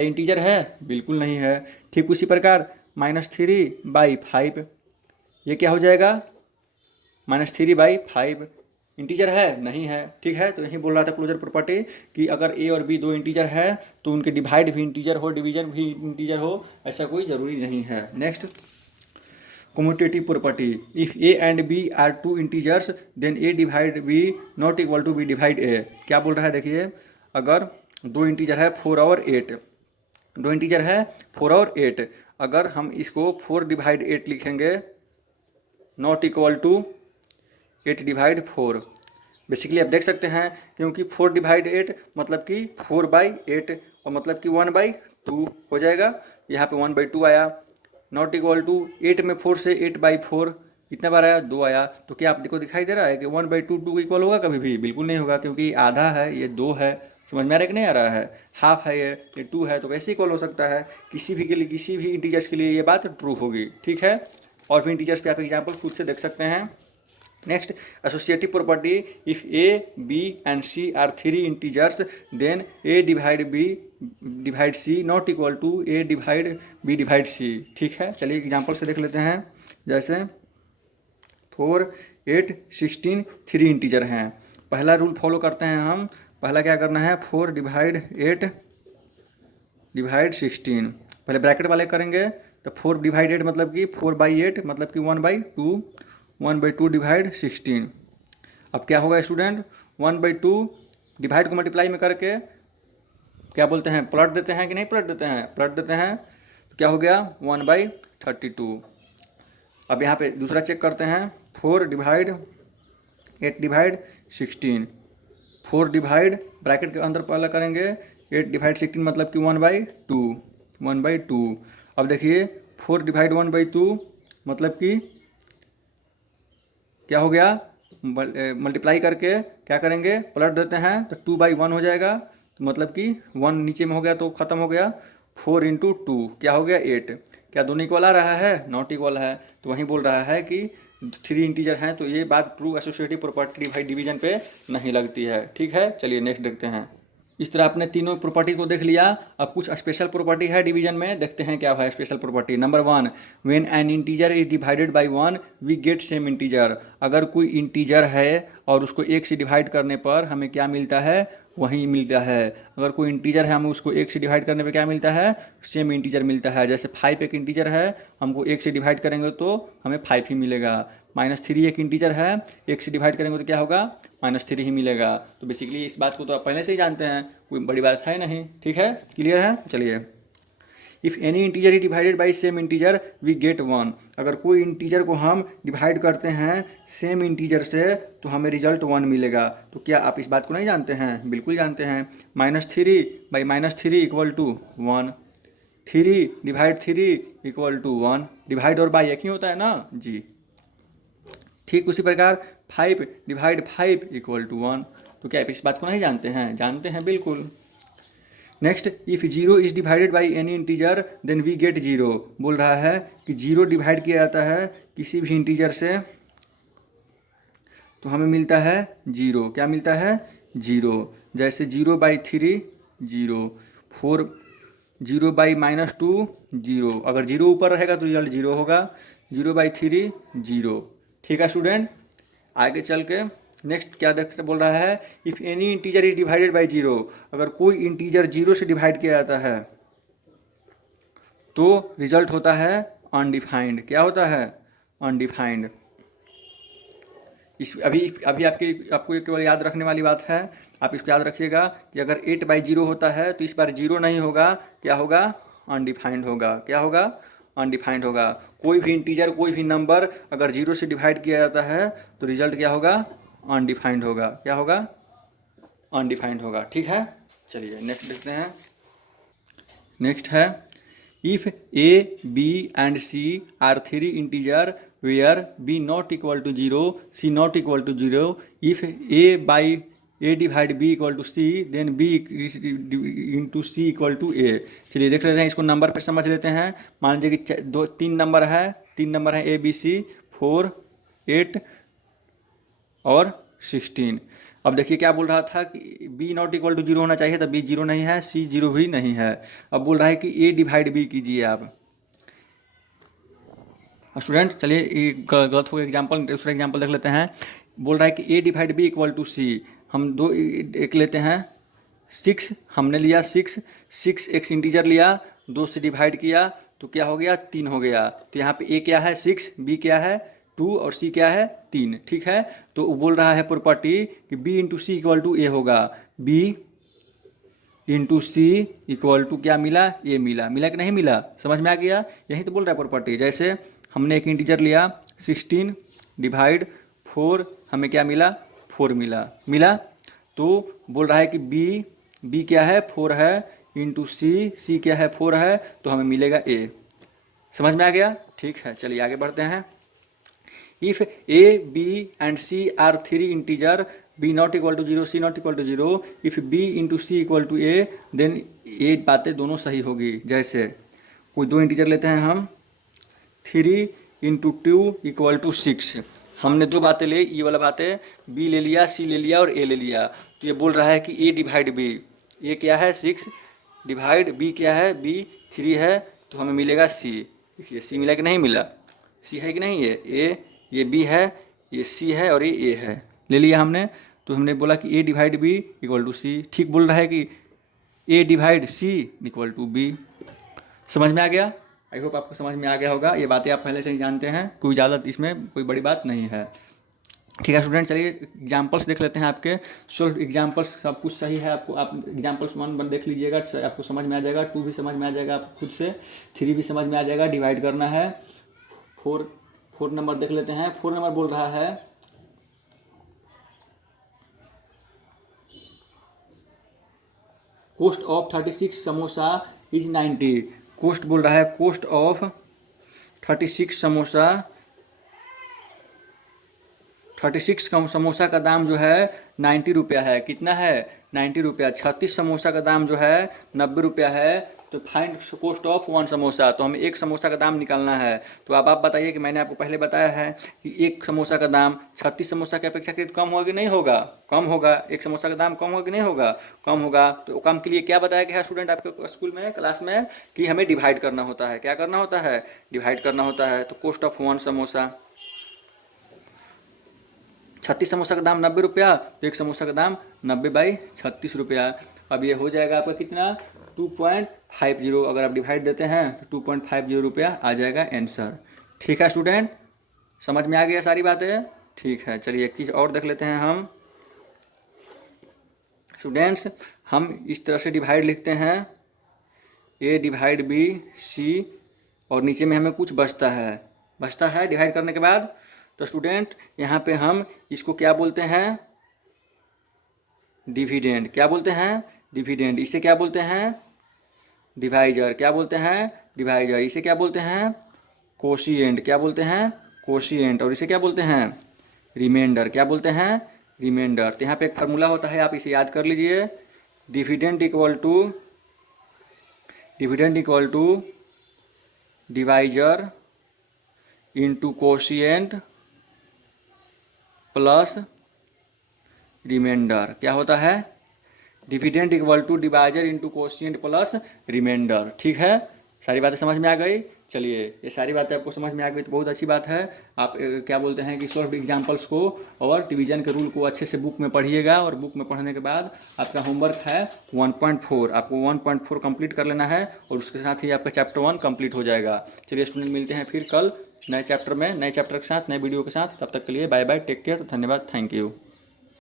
Integer है? बिल्कुल नहीं है। ठीक उसी प्रकार -3/5 ये क्या हो जाएगा? -3/5 इंटीजर है? नहीं है। ठीक है, तो यही बोल रहा था क्लोजर प्रॉपर्टी कि अगर ए और बी दो इंटीजर है तो उनके डिवाइड भी इंटीजर हो, डिवीजन भी इंटीजर हो, ऐसा कोई ज़रूरी नहीं है। Next, commutative property. If a and b are two integers then a divide b not equal to b divide a. क्या बोल रहा है देखिए, अगर दो इंटीजर है 4 और 8, दो इंटीजर है 4 और 8, अगर हम इसको 4/8 लिखेंगे नॉट इक्वल टू 8/4। बेसिकली आप देख सकते हैं क्योंकि 4/8 मतलब कि 4/8 और मतलब कि 1/2 हो जाएगा। यहाँ पे 1/2 आया। नॉट इक्वल टू 8 में 4 से 8/4 कितना बार आया? 2 आया। तो क्या आपको दिखाई दे रहा है कि 1/2 2 इक्वल होगा? कभी भी बिल्कुल नहीं होगा, क्योंकि आधा है, ये 2 है। समझ में आ रहा है कि नहीं आ रहा है? हाफ है, ये 2 है, तो कैसे इक्वल हो सकता है? किसी भी के लिए, किसी भी इंटीजर्स के लिए ये बात ट्रू होगी। ठीक है, और भी इंटीजर्स पे आप एग्जाम्पल खुद से देख सकते हैं। Next, associative property. If A B and C are three integers then A divide B divide C not equal to A divide B divide C. ठीक है, चलिए एग्जांपल से देख लेते हैं। जैसे 4, 8, 16 थ्री इंटीजर हैं। पहला रूल फॉलो करते हैं हम। पहला क्या करना है? 4/8 डिवाइड 16। पहले ब्रैकेट वाले करेंगे तो 4/8 मतलब कि 4/8 मतलब कि 1/2, 1/2 डिवाइड 16। अब क्या होगा स्टूडेंट? 1/2 डिवाइड को मल्टीप्लाई में करके क्या बोलते हैं, पलट देते हैं कि नहीं पलट देते हैं? पलट देते हैं। तो क्या हो गया? 1/32। अब यहाँ पे दूसरा चेक करते हैं। 4/8 डिवाइड 16। 4 डिवाइड ब्रैकेट के अंदर पहला करेंगे 8 डिवाइड 16 मतलब कि 1/2, 1/2। अब देखिए 4 डिवाइड 1/2 मतलब कि क्या हो गया? मल्टीप्लाई करके क्या करेंगे? पलट देते हैं तो 2/1 हो जाएगा। तो मतलब कि 1 नीचे में हो गया तो ख़त्म हो गया। 4 × 2 क्या हो गया? 8। क्या दोनों इक्वल आ रहा है? नॉट इक्वल है। तो वहीं बोल रहा है कि थ्री इंटीजर हैं, तो ये बात ट्रू एसोसिएटिव प्रॉपर्टी भाई डिवीजन पे नहीं लगती है। ठीक है, चलिए नेक्स्ट देखते हैं। इस तरह आपने तीनों प्रॉपर्टी को देख लिया। अब कुछ स्पेशल प्रॉपर्टी है डिवीजन में, देखते हैं क्या है special property. Number 1, when an integer is divided by 1 we get same integer. अगर कोई इंटीजर है और उसको 1 से डिवाइड करने पर हमें क्या मिलता है? वही मिलता है। अगर कोई इंटीजर है, हम उसको 1 से डिवाइड करने पे क्या मिलता है? सेम इंटीजर मिलता है। जैसे 5 एक इंटीजर है, हमको 1 से डिवाइड करेंगे तो हमें 5 ही मिलेगा। -3 एक इंटीजर है, 1 से डिवाइड करेंगे तो क्या होगा? -3 ही मिलेगा। तो बेसिकली इस बात को तो आप पहले से ही जानते हैं, कोई बड़ी बात है नहीं। ठीक है, क्लियर है? चलिए, if any integer is divided by same integer we get 1। अगर कोई इंटीजर को हम डिवाइड करते हैं सेम इंटीजर से तो हमें रिजल्ट 1 मिलेगा। तो क्या आप इस बात को नहीं जानते हैं? बिल्कुल जानते हैं। -3/-3 = 1। 3 डिवाइड 3 = 1। डिवाइड और बाई एक ही होता है ना जी। ठीक उसी प्रकार 5 डिवाइड 5 = 1। तो क्या आप इस बात को नहीं जानते हैं? जानते हैं, बिल्कुल। Next, if 0 is divided by any integer then we get 0। बोल रहा है कि 0 डिवाइड किया जाता है किसी भी इंटीजर से तो हमें मिलता है 0। क्या मिलता है? 0। जैसे 0/3 0, 4 0/-2 0। अगर 0 ऊपर रहेगा तो रिजल्ट 0 होगा। 0/3 0। ठीक है स्टूडेंट, आगे चल के नेक्स्ट क्या देख बोल रहा है? If any integer is divided by 0। अगर कोई इंटीजर 0 से डिवाइड किया जाता है तो रिजल्ट होता है अनडिफाइंड। क्या होता है? अनडिफाइंड। इस अभी अभी आपको एक केवल याद रखने वाली बात है, आप इसको याद रखिएगा कि अगर 8/0 होता है तो इस बार 0 नहीं होगा। क्या होगा? अनडिफाइंड होगा। क्या होगा? अनडिफाइंड होगा। कोई भी इंटीजर, कोई भी नंबर अगर 0 से डिवाइड किया जाता है तो रिजल्ट क्या होगा? अनडिफाइंड होगा। क्या होगा? अनडिफाइंड होगा। ठीक है, चलिए नेक्स्ट देखते हैं। नेक्स्ट है, if A B and C are three integer where B not equal to 0 C not equal to 0। If A divide B equal to C then B into C equal to A. चलिए देख लेते हैं, इसको number पे समझ लेते हैं। मान लीजिए कि 3 नंबर है, 3 नंबर है A B C 4, 8 और 16। अब देखिए क्या बोल रहा था कि b not equal to zero होना चाहिए, तो बी जीरो नहीं है, सी जीरो भी नहीं है। अब बोल रहा है कि ए डिवाइड बी कीजिए आप। स्टूडेंट चलिए ये गलत हो गया एग्जाम्पल, दूसरा एग्जाम्पल देख लेते हैं। बोल रहा है कि A divide B equal to सी। हम दो एक लेते हैं 6, हमने लिया 6, 6 इंटीजर लिया, 2 से डिवाइड किया तो क्या हो गया 3 हो गया। तो यहाँ पे ए क्या है 6, बी क्या है 2 और सी क्या है 3। ठीक है, तो वो बोल रहा है प्रॉपर्टी कि B into C equal to A होगा। B into C equal to क्या मिला, ए मिला। मिला कि नहीं मिला, समझ में आ गया। यही तो बोल रहा है प्रॉपर्टी। जैसे हमने एक इंटीजर लिया 16 डिवाइड 4, हमें क्या मिला 4 मिला। मिला तो बोल रहा है कि बी क्या है 4 है इंटू सी क्या है 4 है, तो हमें मिलेगा ए। समझ में आ गया। ठीक है, चलिए आगे बढ़ते हैं। If A B and C are 3 integer, b not equal to zero, c not equal to zero, if b into C equal to a, then ये बातें दोनों सही होगी। जैसे कोई दो इंटीजर लेते हैं हम 3 इंटू 2 इक्वल टू 6। हमने दो बातें ले, ये वाला बातें बी ले लिया, सी ले लिया और ए ले लिया। तो ये बोल रहा है कि ए डिवाइड बी, ए क्या है 6 डिवाइड बी क्या है बी 3 है, तो हमें मिलेगा सी। देखिए सी मिला कि नहीं मिला, सी है कि नहीं है, ये बी है, ये सी है और ये ए है, ले लिया हमने। तो हमने बोला कि A divide B equal to C. ठीक बोल रहा है कि A divide C equal to B. समझ में आ गया। आई होप आपको समझ में आ गया होगा। ये बातें आप पहले से ही जानते हैं, कोई ज़्यादा इसमें कोई बड़ी बात नहीं है। ठीक है स्टूडेंट, चलिए एग्जाम्पल्स देख लेते हैं आपके। सो एग्जाम्पल्स सब कुछ सही है, आपको आप एग्जाम्पल्स 1 देख लीजिएगा, आपको समझ में आ जाएगा। 2 भी समझ में आ जाएगा आपको खुद से, 3 भी समझ में आ जाएगा। डिवाइड करना है। 4 नंबर देख लेते हैं। 4 नंबर बोल रहा है cost of 36 samosa is 90। Cost बोल रहा है कोस्ट ऑफ 36 समोसा, 36 का समोसा का दाम जो है 90 रुपया है। कितना है 90 रुपया। 36 समोसा का दाम जो है 90 रुपया है। तो फाइंड कोस्ट ऑफ 1 समोसा, तो हमें एक समोसा का दाम निकालना है। तो अब आप बताइए कि मैंने आपको पहले बताया है कि एक समोसा का दाम 36 समोसा के अपेक्षाकृत कम होगा कि नहीं होगा, कम होगा। एक समोसा का दाम कम होगा कि नहीं होगा, कम होगा। तो कम के लिए क्या बताया गया है स्टूडेंट आपके स्कूल में क्लास में, कि हमें डिवाइड करना होता है। क्या करना होता है, डिवाइड करना होता है। तो कोस्ट ऑफ 1 समोसा, 36 समोसा का दाम 90 रुपया, तो एक समोसा का दाम 90/36 रुपया। अब ये हो जाएगा आपका कितना 2.50। अगर आप डिवाइड देते हैं तो 2.50 रुपया आ जाएगा आंसर। ठीक है स्टूडेंट, समझ में आ गया सारी बातें। ठीक है, चलिए एक चीज़ और देख लेते हैं हम स्टूडेंट्स। हम इस तरह से डिवाइड लिखते हैं ए डिवाइड बी सी, और नीचे में हमें कुछ बचता है डिवाइड करने के बाद। तो स्टूडेंट यहाँ पे हम इसको क्या बोलते हैं, डिविडेंड। क्या बोलते हैं, डिविडेंड। इसे क्या बोलते हैं, डिवाइजर। क्या बोलते हैं, डिवाइजर। इसे क्या बोलते हैं, कोशिएंट। क्या बोलते हैं, कोशिएंट। और इसे क्या बोलते हैं, रिमाइंडर। क्या बोलते हैं, रिमाइंडर। तो यहाँ पे एक फार्मूला होता है, आप इसे याद कर लीजिए। Dividend equal to divisor into quotient plus remainder. क्या होता है, dividend equal to divisor into quotient plus remainder. ठीक है, सारी बातें समझ में आ गई। चलिए ये सारी बातें आपको समझ में आ गई तो बहुत अच्छी बात है। आप क्या बोलते हैं कि सॉल्व एग्जाम्पल्स को और डिवीजन के रूल को अच्छे से बुक में पढ़िएगा, और बुक में पढ़ने के बाद आपका होमवर्क है 1.4, आपको 1.4 कंप्लीट कर लेना है, और उसके साथ ही आपका चैप्टर 1 कंप्लीट हो जाएगा। चलिए स्टूडेंट, मिलते हैं फिर कल नए चैप्टर में, नए चैप्टर के साथ, नए वीडियो के साथ। तब तक के लिए बाय बाय, टेक केयर, धन्यवाद, थैंक यू।